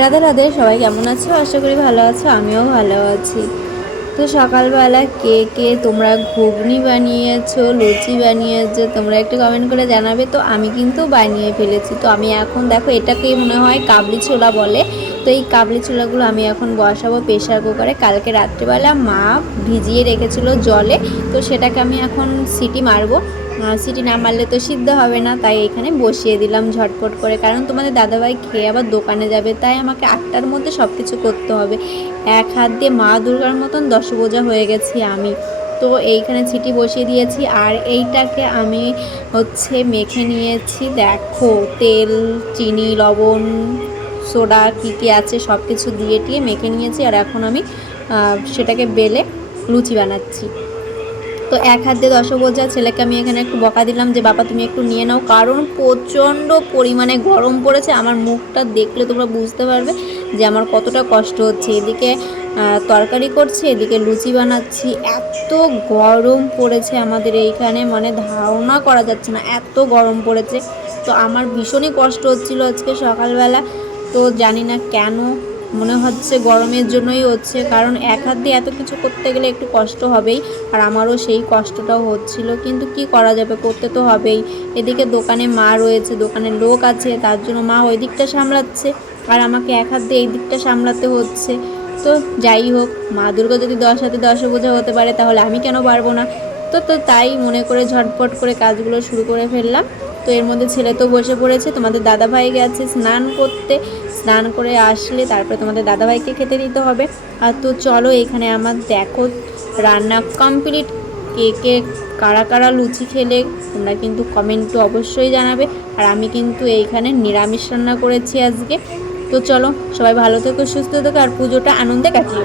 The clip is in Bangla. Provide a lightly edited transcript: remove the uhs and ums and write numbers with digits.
রাধে রাধে, সবাই কেমন আছো? আশা করি ভালো আছো, আমিও ভালো আছি। তো সকালবেলা কে কে তোমরা ঘুগনি বানিয়েছো, লুচি বানিয়েছো, তোমরা একটু কমেন্ট করে জানাবে। তো আমি কিন্তু বানিয়ে ফেলেছি। তো আমি এখন দেখো, এটাকেই মনে হয় কাবলি ছোলা বলে। তো এই কাবলি ছোলাগুলো আমি এখন বসাবো প্রেশার কুকারে। কালকে রাত্রিবেলা মা ভিজিয়ে রেখেছিল জলে, তো সেটাকে আমি এখন সিটি মারবো। সিটি না মারলে তো সিদ্ধ হবে না, তাই এখানে বসিয়ে দিলাম ঝটপট করে। কারণ তোমাদের দাদাভাই খেয়ে আবার দোকানে যাবে, তাই আমাকে 8টার মধ্যে সব কিছু করতে হবে। এক হাত দিয়ে মা দুর্গার মতন দশভুজা হয়ে গেছি আমি। তো এইখানে সিটি বসিয়ে দিয়েছি, আর এইটাকে আমি মেখে নিয়েছি। দেখো, তেল, চিনি, লবণ, সোডা কী কী আছে সব কিছু দিয়ে টিয়ে মেখে নিয়েছি। আর এখন আমি সেটাকে বেলে লুচি বানাচ্ছি। তো এক হাত দিয়ে দশভুজা। ছেলেকে আমি এখানে একটু বকা দিলাম যে বাবা তুমি একটু নিয়ে নাও, কারণ প্রচণ্ড পরিমাণে গরম পড়েছে। আমার মুখটা দেখলে তোমরা বুঝতে পারবে যে আমার কতটা কষ্ট হচ্ছে। এদিকে তরকারি করছি, এদিকে লুচি বানাচ্ছি। এত গরম পড়েছে আমাদের এইখানে, মানে ধারণা করা যাচ্ছে না, এত গরম পড়েছে। তো আমার ভীষণই কষ্ট হচ্ছিল আজকে সকালবেলা। তো জানি না কেন, মনে হচ্ছে গরমের জন্যই হচ্ছে, কারণ এক হাত দিয়ে এত কিছু করতে গেলে একটু কষ্ট হবেই। আর আমারও সেই কষ্টটাও হচ্ছিল, কিন্তু কি করা যাবে, করতে তো হবেই। এদিকে দোকানে মা রয়েছে, দোকানে লোক আছে, তার জন্য মা ওই দিকটা সামলাচ্ছে, আর আমাকে এক হাত দিয়ে এই দিকটা সামলাতে হচ্ছে। তো যাই হোক, মা দুর্গা যদি 10 হাতে 10 বোঝা হতে পারে, তাহলে আমি কেন পারবো না? তো তাই মনে করে ঝটপট করে কাজগুলো শুরু করে ফেললাম। তো এর মধ্যে ছেলে তো বসে পড়েছে, তোমাদের দাদাভাই গেছে স্নান করতে। স্নান করে আসলে তারপরে তোমাদের দাদাভাইকে খেতে দিতে হবে। আর তো চলো, এখানে আমার দেখো রান্না কমপ্লিট। কে কে কারা কারা লুচি খেলে তোমরা কিন্তু কমেন্টে অবশ্যই জানাবে। আর আমি কিন্তু এইখানে নিরামিষ রান্না করেছি আজকে। তো চলো, সবাই ভালো থেকো, সুস্থ থেকো, আর পুজোটা আনন্দে কাটিও।